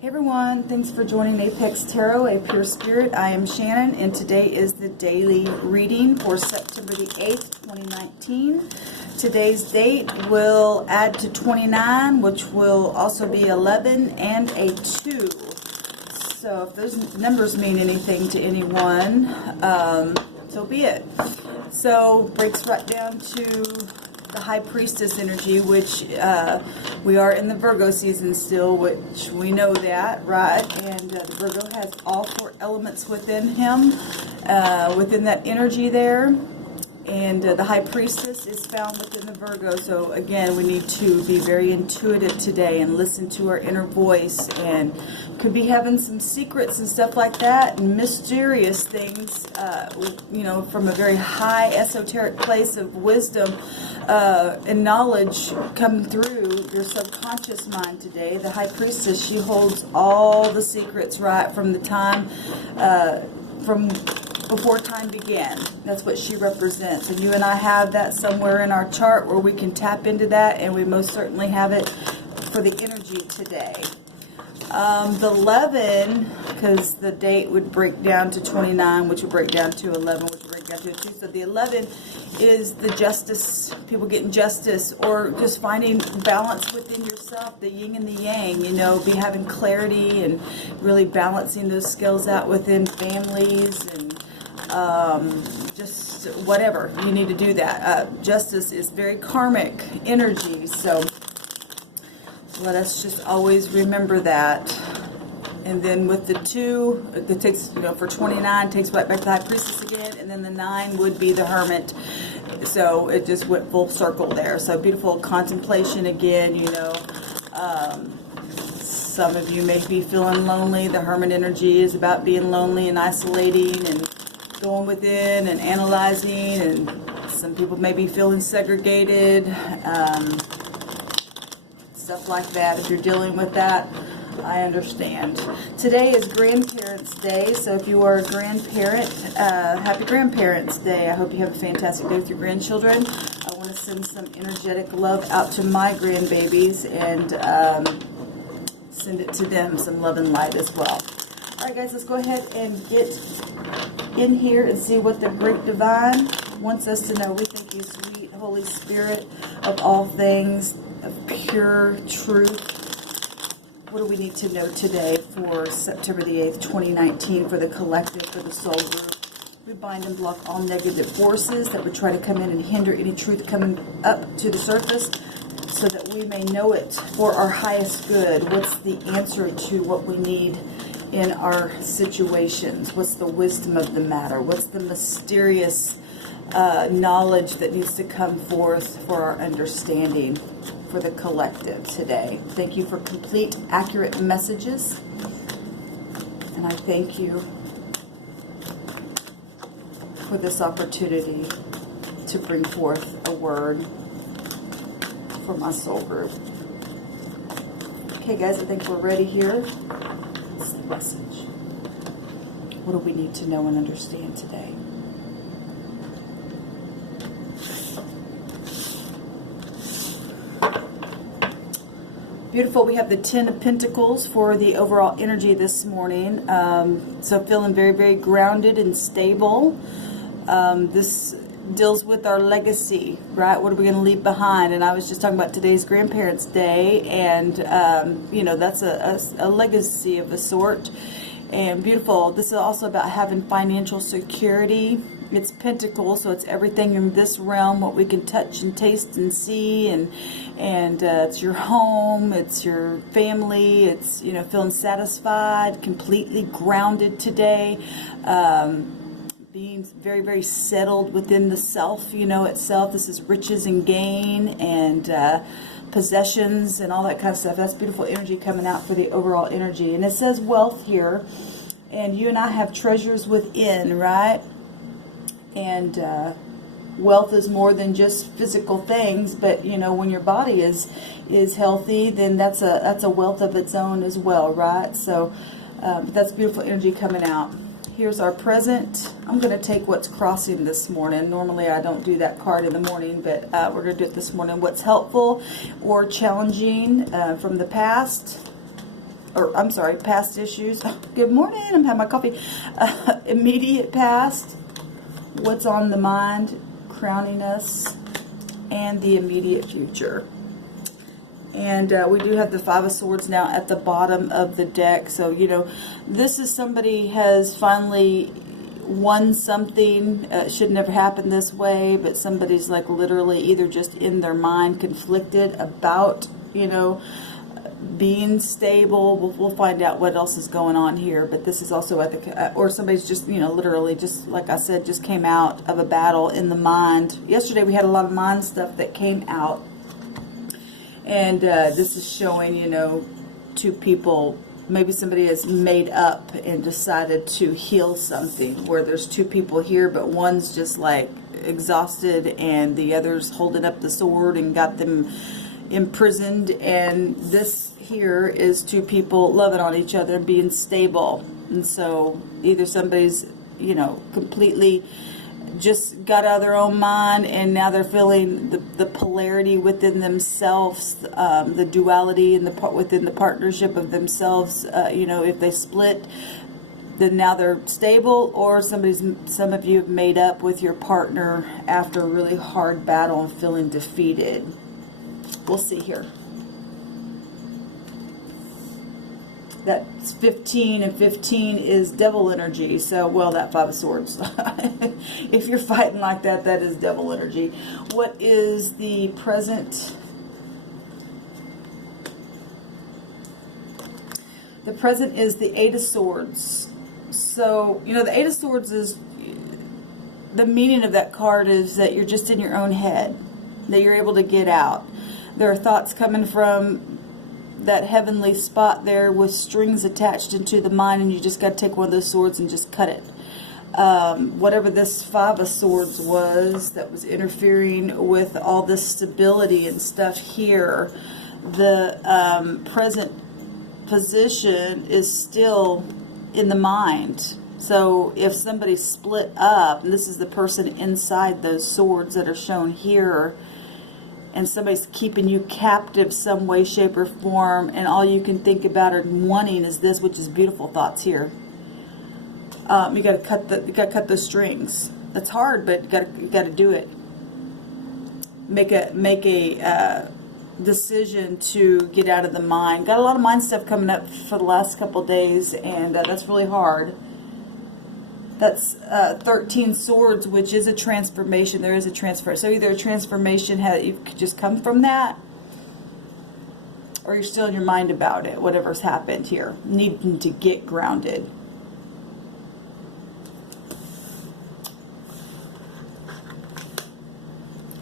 Hey everyone, thanks for joining Apex Tarot, a Pure Spirit. I am Shannon, and today is the daily reading for September the 8th, 2019. Today's date will add to 29, which will also be 11 and a 2. So if those numbers mean anything to anyone, so be it. So breaks right down to the High Priestess energy, which we are in the Virgo season still, which we know that, right? And the Virgo has all 4 elements within him, within that energy there. And the High Priestess is found within the Virgo. So again, we need to be very intuitive today and listen to our inner voice, and could be having some secrets and stuff like that, and mysterious things, you know, from a very high esoteric place of wisdom and knowledge coming through your subconscious mind today. The High Priestess, she holds all the secrets, right, from the time, from before time began. That's what she represents. And you and I have that somewhere in our chart where we can tap into that, and we most certainly have it for the energy today. The 11, because the date would break down to 29, which would break down to 11, which would break down to 2. So the 11 is the justice, people getting justice, or just finding balance within yourself, the yin and the yang, you know, be having clarity and really balancing those skills out within families, and just whatever you need to do that. Justice is very karmic energy, so let us just always remember that. And then with the 2, that takes, you know, for 29, takes right back to the High Priestess again, and then the 9 would be the Hermit. So it just went full circle there. So beautiful contemplation again, you know. Some of you may be feeling lonely. The Hermit energy is about being lonely and isolating and going within and analyzing, and some people may be feeling segregated, stuff like that. If you're dealing with that, I understand. Today is Grandparents' Day, so if you are a grandparent, happy Grandparents' Day. I hope you have a fantastic day with your grandchildren. I want to send some energetic love out to my grandbabies and send it to them, some love and light as well. All right, guys, let's go ahead and get in here and see what the Great Divine wants us to know. We thank you, sweet Holy Spirit of all things, of pure truth. What do we need to know today for September the 8th, 2019, for the collective, for the soul group? We bind and block all negative forces that would try to come in and hinder any truth coming up to the surface, so that we may know it for our highest good. What's the answer to what we need in our situations? What's the wisdom of the matter? What's the mysterious knowledge that needs to come forth for our understanding for the collective today? Thank you for complete, accurate messages, and I thank you for this opportunity to bring forth a word for my soul group. Okay, guys, I think we're ready here. What's the message? What do we need to know and understand today? Beautiful. We have the 10 of Pentacles for the overall energy this morning. So feeling very, very grounded and stable. This deals with our legacy, right? What are we going to leave behind? And I was just talking about today's Grandparents' Day, and you know, that's a legacy of a sort. And beautiful. This is also about having financial security. It's Pentacles, so it's everything in this realm, what we can touch and taste and see, and it's your home, it's your family, it's, you know, feeling satisfied, completely grounded today. Being very, very settled within the self, you know, itself. This is riches and gain and possessions and all that kind of stuff. That's beautiful energy coming out for the overall energy. And it says wealth here, and you and I have treasures within, right? And wealth is more than just physical things, but you know, when your body is healthy, then that's a wealth of its own as well, right? So that's beautiful energy coming out. Here's our present. I'm going to take what's crossing this morning. Normally I don't do that card in the morning, but we're going to do it this morning. What's helpful or challenging from the past. or I'm sorry, past issues. Good morning, I'm having my coffee. Immediate past, what's on the mind, crowning us, and the immediate future. And we do have the Five of Swords now at the bottom of the deck. So, you know, this is somebody has finally won something. It should never happen this way, but somebody's like literally either just in their mind conflicted about, you know, being stable. We'll find out what else is going on here, but this is also at the, or somebody's just, you know, literally just, like I said, just came out of a battle in the mind. Yesterday we had a lot of mind stuff that came out, and this is showing, you know, two people, maybe somebody has made up and decided to heal something, where there's two people here, but one's just like exhausted and the other's holding up the sword and got them imprisoned. And this here is two people loving on each other, being stable. And so either somebody's, you know, completely just got out of their own mind, and now they're feeling the polarity within themselves, the duality in the within the partnership of themselves. You know, if they split, then now they're stable, or some of you have made up with your partner after a really hard battle and feeling defeated. We'll see here. That's 15, and 15 is devil energy. So, well, that Five of Swords. If you're fighting like that, that is devil energy. What is the present? The present is the Eight of Swords. So, you know, the Eight of Swords is, the meaning of that card is that you're just in your own head, that you're able to get out. There are thoughts coming from that heavenly spot there with strings attached into the mind, and you just got to take one of those swords and just cut it. Whatever this Five of Swords was that was interfering with all this stability and stuff here, the present position is still in the mind. So if somebody split up, and this is the person inside those swords that are shown here, and somebody's keeping you captive some way, shape, or form, and all you can think about or wanting is this, which is beautiful thoughts here. You got to cut those strings. That's hard, but you got to do it. Make a decision to get out of the mind. Got a lot of mind stuff coming up for the last couple days, and that's really hard. That's 13 swords, which is a transformation. There is a transfer. So either a transformation you could just come from that, or you're still in your mind about it, whatever's happened here, needing to get grounded.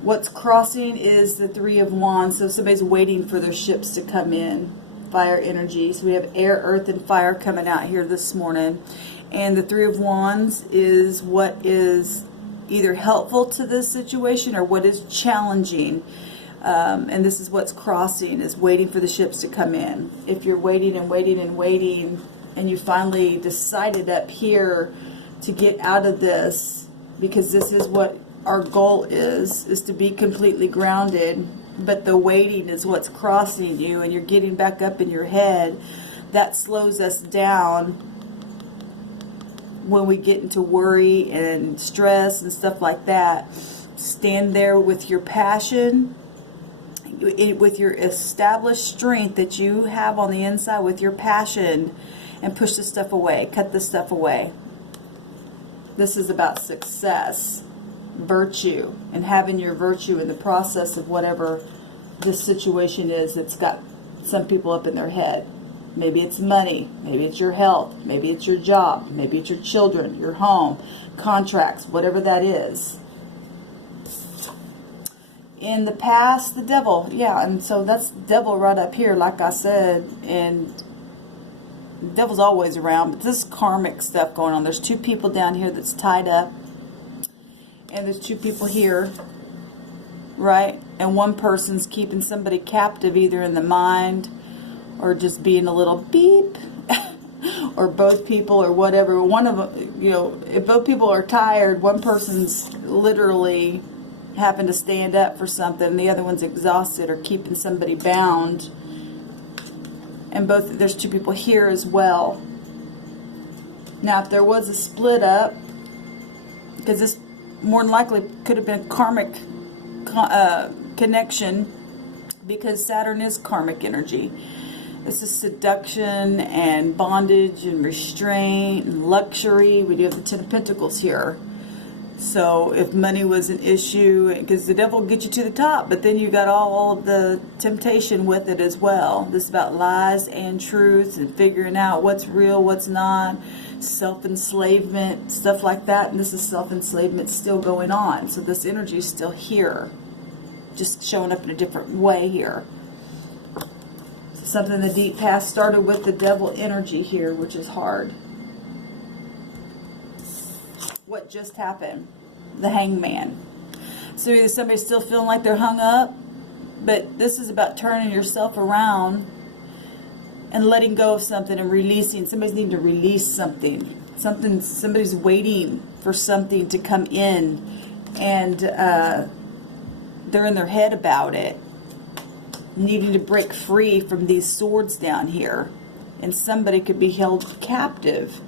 What's crossing is the Three of Wands. So somebody's waiting for their ships to come in. Fire energy. So we have air, earth, and fire coming out here this morning. And the Three of Wands is what is either helpful to this situation or what is challenging. And this is what's crossing, is waiting for the ships to come in. If you're waiting and waiting and waiting, and you finally decided up here to get out of this, because this is what our goal is to be completely grounded, but the waiting is what's crossing you, and you're getting back up in your head. That slows us down when we get into worry and stress and stuff like that. Stand there with your passion, with your established strength that you have on the inside, with your passion, and push this stuff away. Cut this stuff away. This is about success, virtue, and having your virtue in the process of whatever this situation is that's got some people up in their head. Maybe it's money, maybe it's your health, maybe it's your job, maybe it's your children, your home, contracts, whatever that is. In the past, the devil, yeah, and so that's devil right up here, like I said, and the devil's always around, but this karmic stuff going on. There's two people down here that's tied up, and there's two people here, right? And one person's keeping somebody captive, either in the mind or just being a little beep, or both people, or whatever. One of them, you know, if both people are tired, one person's literally having to stand up for something, and the other one's exhausted or keeping somebody bound. And there's two people here as well. Now, if there was a split up, because this more than likely could have been a karmic connection, because Saturn is karmic energy. This is seduction and bondage and restraint and luxury. We do have the Ten of Pentacles here. So if money was an issue, because the devil will get you to the top, but then you got all of the temptation with it as well. This is about lies and truth and figuring out what's real, what's not, self-enslavement, stuff like that. And this is self-enslavement still going on. So this energy is still here, just showing up in a different way here. Something in the deep past started with the devil energy here, which is hard. What just happened? The hangman. So either somebody's still feeling like they're hung up, but this is about turning yourself around and letting go of something and releasing. Somebody's needing to release something. Somebody's waiting for something to come in, and they're in their head about it, needing to break free from these swords down here. And somebody could be held captive.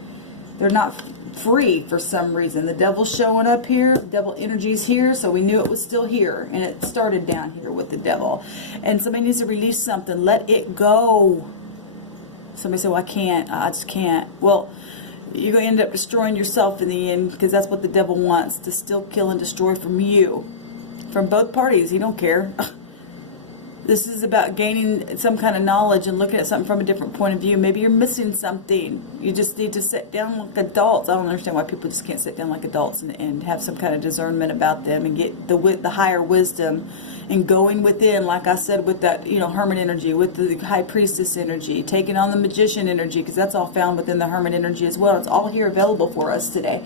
They're not free for some reason. The devil's showing up here. The devil energy's here, so we knew it was still here. And it started down here with the devil. And somebody needs to release something. Let it go. Somebody said, well, I can't. I just can't. Well, you're going to end up destroying yourself in the end, because that's what the devil wants, to still kill and destroy from you. From both parties. He don't care. This is about gaining some kind of knowledge and looking at something from a different point of view. Maybe you're missing something. You just need to sit down like adults. I don't understand why people just can't sit down like adults and have some kind of discernment about them and get the higher wisdom and going within, like I said, with that, hermit energy, with the high priestess energy, taking on the magician energy, because that's all found within the hermit energy as well. It's all here available for us today.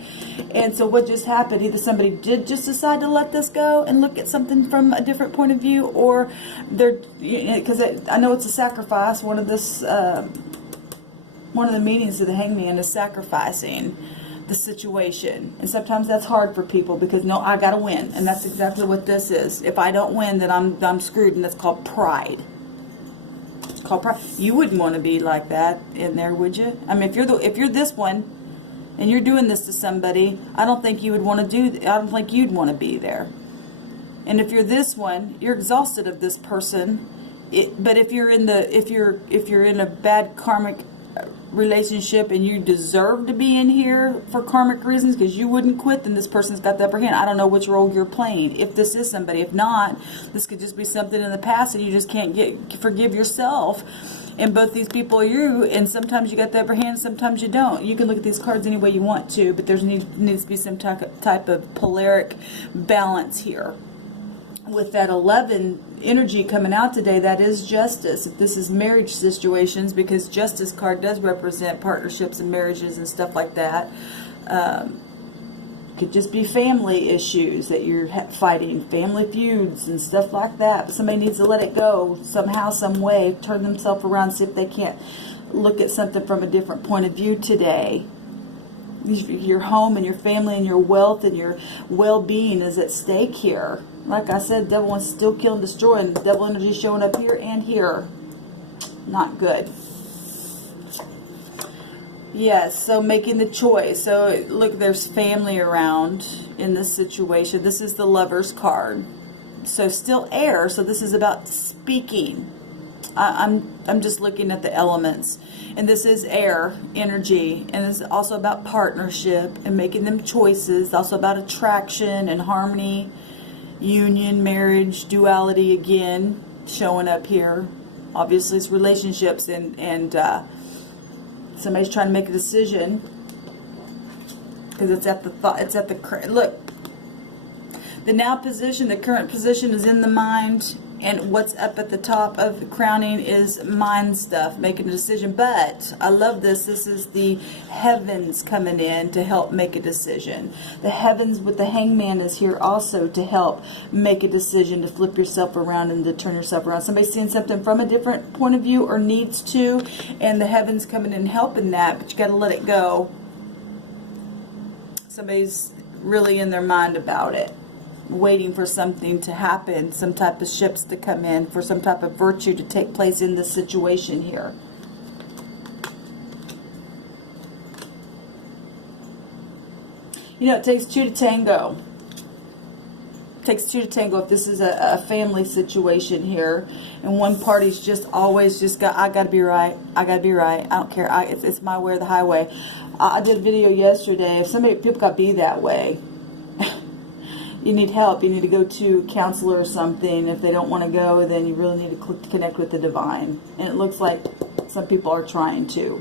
And so what just happened, either somebody did just decide to let this go and look at something from a different point of view, or they're, because I know it's a sacrifice. One of the meanings of the hangman is sacrificing the situation, and sometimes that's hard for people, because no, I gotta win, and that's exactly what this is. If I don't win, then I'm screwed, and that's called pride. It's called pride. You wouldn't want to be like that in there, would you? I mean, if you're this one and you're doing this to somebody, I don't think you would want to I don't think you'd want to be there. And if you're this one, you're exhausted of this person. But if you're in a bad karmic relationship and you deserve to be in here for karmic reasons because you wouldn't quit, then this person's got the upper hand. I don't know which role you're playing, if this is somebody. If not, this could just be something in the past and you just can't forgive yourself. And both these people are you, and sometimes you got the upper hand, sometimes you don't. You can look at these cards any way you want to, but there needs to be some type of polaric balance here. With that 11 energy coming out today, that is justice. If this is marriage situations, because justice card does represent partnerships and marriages and stuff like that. Could just be family issues that you're fighting, family feuds and stuff like that. But somebody needs to let it go somehow, some way, turn themselves around, see if they can't look at something from a different point of view today. Your home and your family and your wealth and your well-being is at stake here. Like I said, the devil wants to still kill and destroy, and the devil energy is showing up here and here. Not good. Yes, so making the choice. So look, there's family around in this situation. This is the Lover's card. So still air, so this is about speaking. I'm just looking at the elements. And this is air energy, and it's also about partnership and making them choices. Also about attraction and harmony, union, marriage, duality again, showing up here. Obviously it's relationships, and somebody's trying to make a decision because it's at the look. The now position, the current position is in the mind, and what's up at the top of the crowning is mind stuff, making a decision. But I love this. This is the heavens coming in to help make a decision. The heavens with the hangman is here also to help make a decision, to flip yourself around and to turn yourself around. Somebody's seeing something from a different point of view or needs to, and the heavens coming in helping that, but you got to let it go. Somebody's really in their mind about it, waiting for something to happen, some type of ships to come in, for some type of virtue to take place in this situation here. You know, it takes two to tango. It takes two to tango. If this is a family situation here, and one party's just always just got, I gotta be right, I gotta be right, I don't care, it's my way or the highway. I did a video yesterday. If people gotta be that way, you need help. You need to go to a counselor or something. If they don't want to go, then you really need to connect with the divine. And it looks like some people are trying to,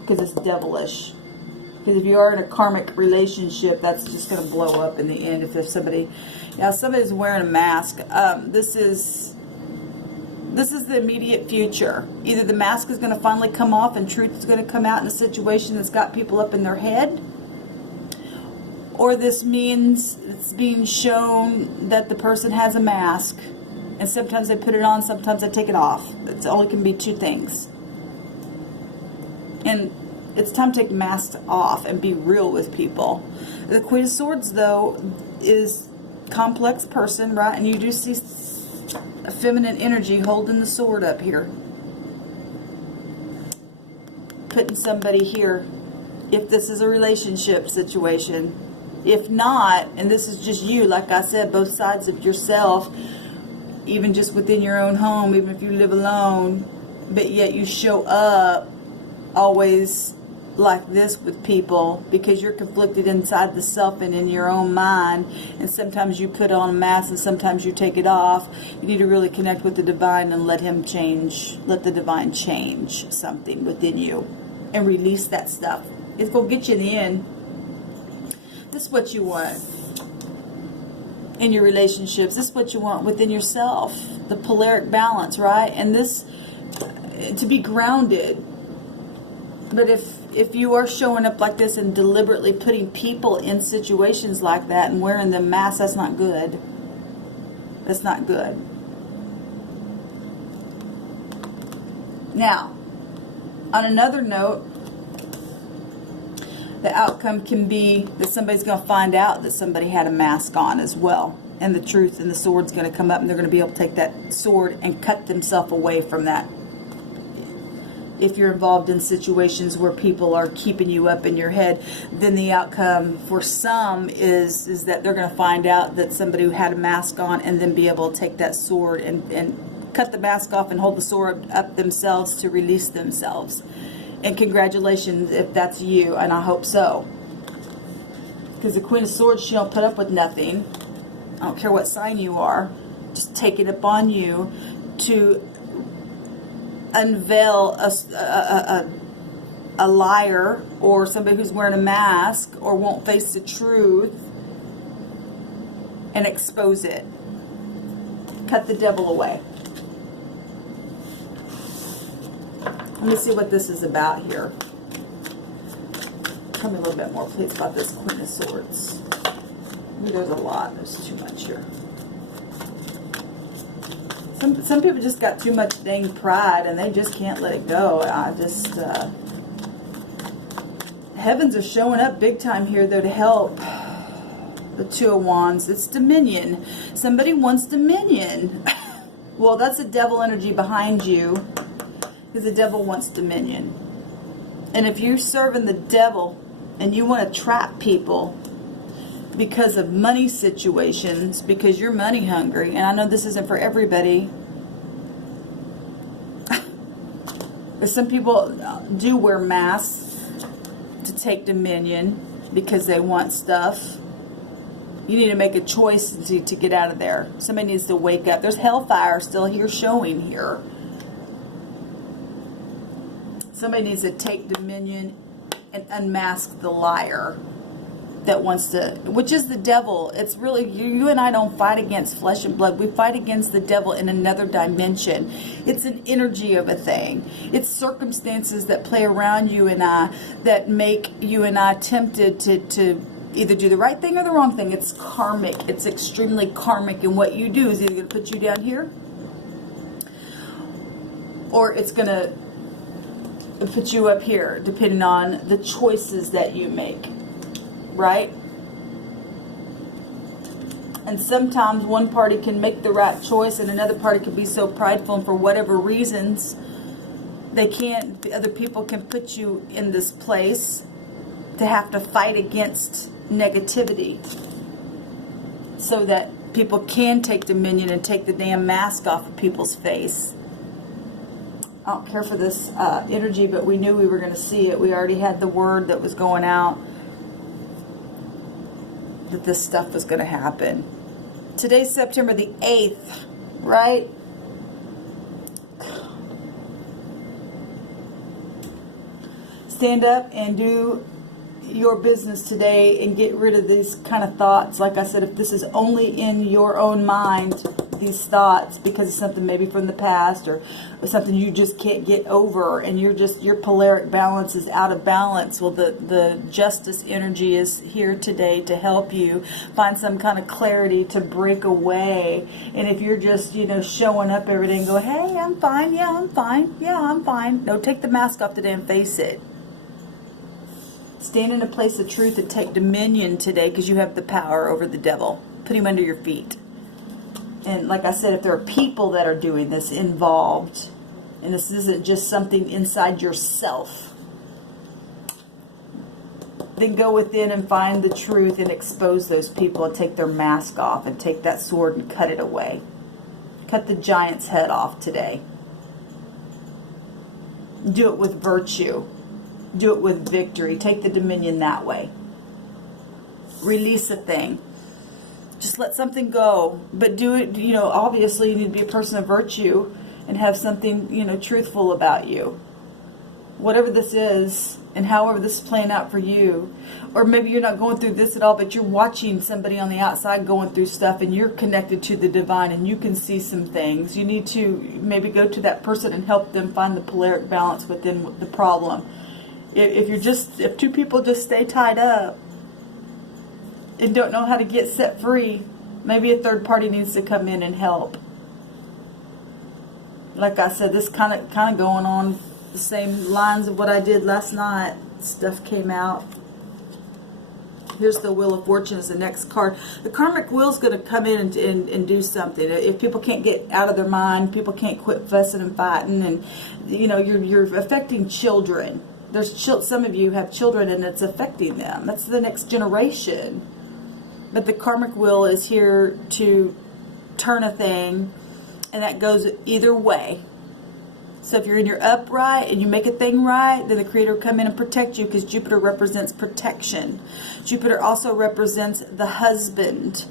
because it's devilish. Because if you are in a karmic relationship, that's just going to blow up in the end. If somebody, now somebody's wearing a mask, this is the immediate future. Either the mask is going to finally come off and truth is going to come out in a situation that's got people up in their head, or this means it's being shown that the person has a mask, and sometimes they put it on, sometimes they take it off. It only can be two things. And it's time to take the mask off and be real with people. The Queen of Swords, though, is a complex person, right? And you do see a feminine energy holding the sword up here. Putting somebody here, if this is a relationship situation. If not, and this is just you, like I said, both sides of yourself, even just within your own home, even if you live alone, but yet you show up always like this with people because you're conflicted inside the self and in your own mind, and sometimes you put on a mask and sometimes you take it off. You need to really connect with the divine and let him change, let the divine change something within you and release that stuff. It's going to get you in the end. This is what you want in your relationships. This is what you want within yourself. The polaric balance, right? And this, to be grounded. But if you are showing up like this and deliberately putting people in situations like that and wearing the mask, that's not good. That's not good. Now, on another note, the outcome can be that somebody's going to find out that somebody had a mask on as well. And the truth and the sword's going to come up, and they're going to be able to take that sword and cut themselves away from that. If you're involved in situations where people are keeping you up in your head, then the outcome for some is that they're going to find out that somebody who had a mask on, and then be able to take that sword and cut the mask off and hold the sword up themselves to release themselves. And congratulations if that's you, and I hope so. Because the Queen of Swords, she don't put up with nothing. I don't care what sign you are. Just take it upon you to unveil a liar, or somebody who's wearing a mask or won't face the truth, and expose it. Cut the devil away. Let me see what this is about here. Tell me a little bit more, please, about this Queen of Swords. Ooh, there's a lot. There's too much here. Some people just got too much dang pride, and they just can't let it go. Heavens are showing up big time here, though, to help. The Two of Wands. It's dominion. Somebody wants dominion. Well, that's the devil energy behind you. Because the devil wants dominion. And if you're serving the devil and you want to trap people because of money situations, because you're money hungry, and I know this isn't for everybody, but some people do wear masks to take dominion because they want stuff. You need to make a choice to get out of there. Somebody needs to wake up. There's hellfire still here showing here. Somebody needs to take dominion and unmask the liar that wants to, which is the devil. It's really, you and I don't fight against flesh and blood. We fight against the devil in another dimension. It's an energy of a thing. It's circumstances that play around you and I that make you and I tempted to either do the right thing or the wrong thing. It's karmic. It's extremely karmic. And what you do is either going to put you down here, or it's going to put you up here, depending on the choices that you make, right? And sometimes one party can make the right choice and another party can be so prideful, and for whatever reasons they can't, the other people can put you in this place to have to fight against negativity so that people can take dominion and take the damn mask off of people's face. I don't care for this energy, but we knew we were going to see it. We already had the word that was going out that this stuff was going to happen. Today's September the 8th, right? Stand up and do your business today and get rid of these kind of thoughts. Like I said, if this is only in your own mind, these thoughts, because it's something maybe from the past or something you just can't get over, and your polaric balance is out of balance. Well, the justice energy is here today to help you find some kind of clarity to break away. And if you're just, showing up every day and go, hey, I'm fine, yeah, I'm fine, yeah, I'm fine. No, take the mask off today and face it. Stand in a place of truth and take dominion today, because you have the power over the devil. Put him under your feet. And like I said, if there are people that are doing this involved, and this isn't just something inside yourself, then go within and find the truth and expose those people and take their mask off and take that sword and cut it away. Cut the giant's head off today. Do it with virtue. Do it with victory. Take the dominion that way. Release a thing. Just let something go. But do it, obviously you need to be a person of virtue and have something, truthful about you. Whatever this is, and however this is playing out for you. Or maybe you're not going through this at all, but you're watching somebody on the outside going through stuff, and you're connected to the divine and you can see some things. You need to maybe go to that person and help them find the polaric balance within the problem. If two people just stay tied up and don't know how to get set free, maybe a third party needs to come in and help. Like I said, this kind of going on the same lines of what I did last night. Stuff came out. Here's the Wheel of Fortune as the next card. The karmic wheel is going to come in and do something. If people can't get out of their mind, people can't quit fussing and fighting, and you're affecting children. Some of you have children and it's affecting them. That's the next generation. But the karmic wheel is here to turn a thing, and that goes either way. So if you're in your upright and you make a thing right, then the Creator will come in and protect you, because Jupiter represents protection. Jupiter also represents the husband,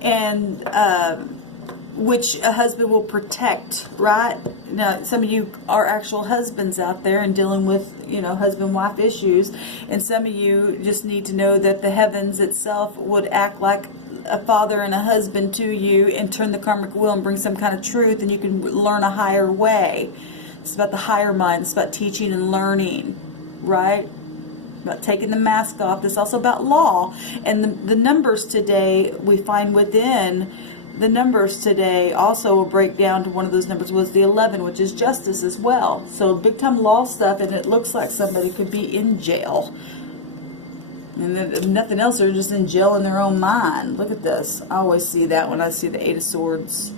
and which a husband will protect, right? Now, some of you are actual husbands out there and dealing with, husband-wife issues. And some of you just need to know that the heavens itself would act like a father and a husband to you and turn the karmic wheel and bring some kind of truth, and you can learn a higher way. It's about the higher mind. It's about teaching and learning, right? About taking the mask off. It's also about law. And the numbers today we find within... The numbers today also will break down to one of those numbers was the 11, which is justice as well. So big time law stuff, and it looks like somebody could be in jail. And then, if nothing else, they're just in jail in their own mind. Look at this. I always see that when I see the 8 of Swords.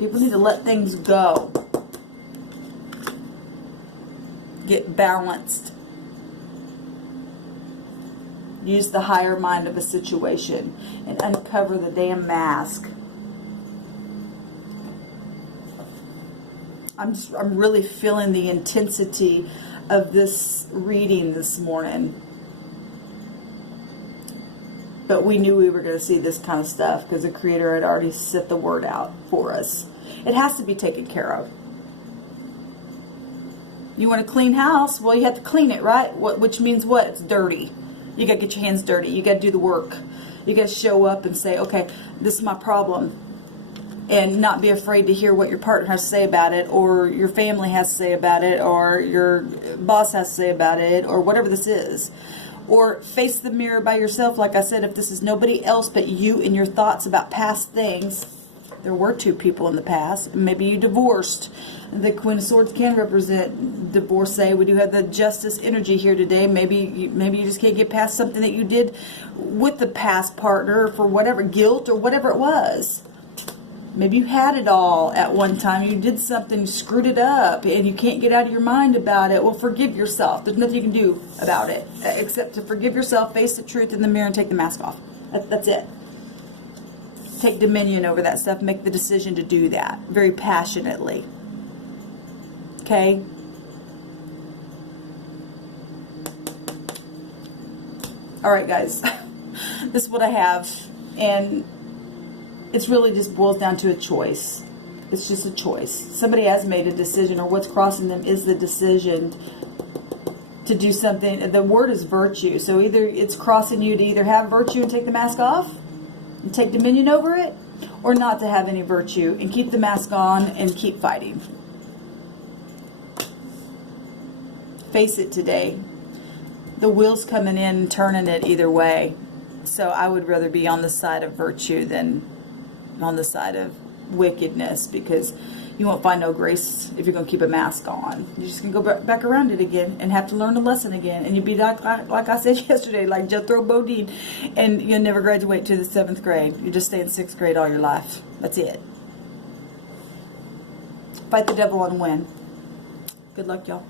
People need to let things go. Get balanced. Use the higher mind of a situation and uncover the damn mask. I'm really feeling the intensity of this reading this morning. But we knew we were going to see this kind of stuff because the Creator had already set the word out for us. It has to be taken care of. You want a clean house? Well, you have to clean it, right? Which means what? It's dirty. You got to get your hands dirty. You got to do the work. You got to show up and say, okay, this is my problem. And not be afraid to hear what your partner has to say about it, or your family has to say about it, or your boss has to say about it, or whatever this is. Or face the mirror by yourself. Like I said, if this is nobody else but you and your thoughts about past things. There were 2 people in the past. Maybe you divorced. The Queen of Swords can represent divorcee. We do have the justice energy here today. Maybe you just can't get past something that you did with the past partner for whatever guilt or whatever it was. Maybe you had it all at one time. You did something, you screwed it up, and you can't get out of your mind about it. Well, forgive yourself. There's nothing you can do about it except to forgive yourself, face the truth in the mirror, and take the mask off. That's it. Take dominion over that stuff. Make the decision to do that very passionately. Okay? All right, guys. This is what I have, and it's really just boils down to a choice. It's just a choice. Somebody has made a decision, or what's crossing them is the decision to do something. The word is virtue. So either it's crossing you to either have virtue and take the mask off and take dominion over it, or not to have any virtue and keep the mask on and keep fighting. Face it today. The wheel's coming in and turning it either way. So I would rather be on the side of virtue than on the side of wickedness, because you won't find no grace if you're going to keep a mask on. You're just going to go back around it again and have to learn a lesson again. And you'll be like I said yesterday, like Jethro Bodine, and you'll never graduate to the 7th grade. You just stay in 6th grade all your life. That's it. Fight the devil and win. Good luck, y'all.